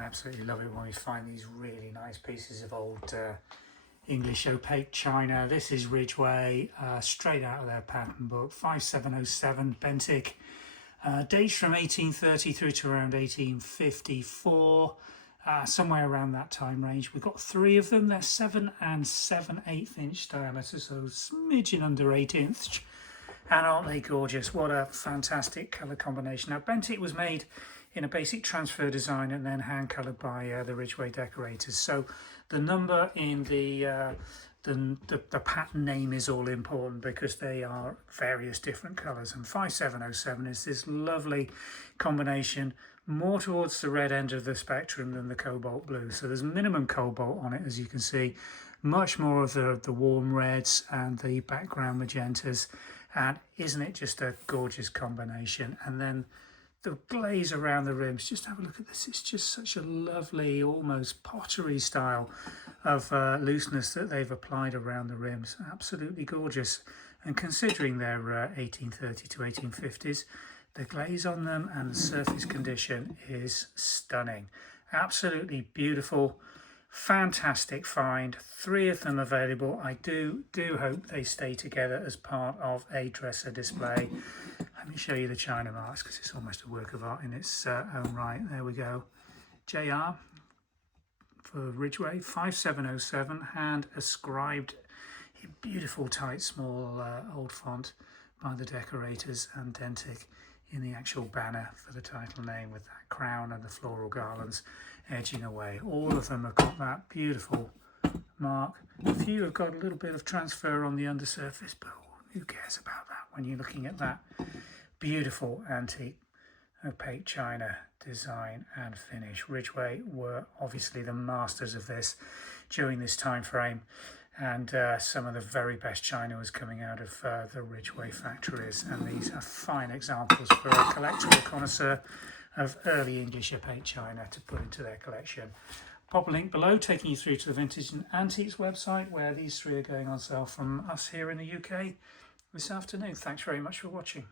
I absolutely love it when we find these really nice pieces of old English opaque china. This is Ridgway, straight out of their pattern book, 5707 Bentick. Dates from 1830 through to around 1854, somewhere around that time range. We've got 3 of them. They're 7 and 7/8 inch diameter, so smidgen under 8 inch. And aren't they gorgeous? What a fantastic colour combination. Now, Bentick was made in a basic transfer design and then hand coloured by the Ridgway decorators. So the number in the pattern name is all important because they are various different colours. And 5707 is this lovely combination, more towards the red end of the spectrum than the cobalt blue. So there's minimum cobalt on it, as you can see, much more of the warm reds and the background magentas. And isn't it just a gorgeous combination? And then the glaze around the rims, just have a look at this. It's just such a lovely, almost pottery style of looseness that they've applied around the rims. Absolutely gorgeous. And considering they're 1830 to 1850s, the glaze on them and the surface condition is stunning. Absolutely beautiful. Fantastic find. 3 of them available. I do hope they stay together as part of a dresser display. Let me show you the china marks because it's almost a work of art in its own right. There we go. JR for Ridgway, 5707, hand ascribed in beautiful tight small old font by the decorators, and Bentick in the actual banner for the title name with that crown and the floral garlands edging away. All of them have got that beautiful mark. A few have got a little bit of transfer on the undersurface, but who cares about that when you're looking at that beautiful antique opaque china design and finish. Ridgway were obviously the masters of this during this time frame, and some of the very best china was coming out of the Ridgway factories, and these are fine examples for a collectible connoisseur of early English opaque china to put into their collection. Pop a link below taking you through to the Vintage and Antiques website, where these 3 are going on sale from us here in the UK this afternoon. Thanks very much for watching.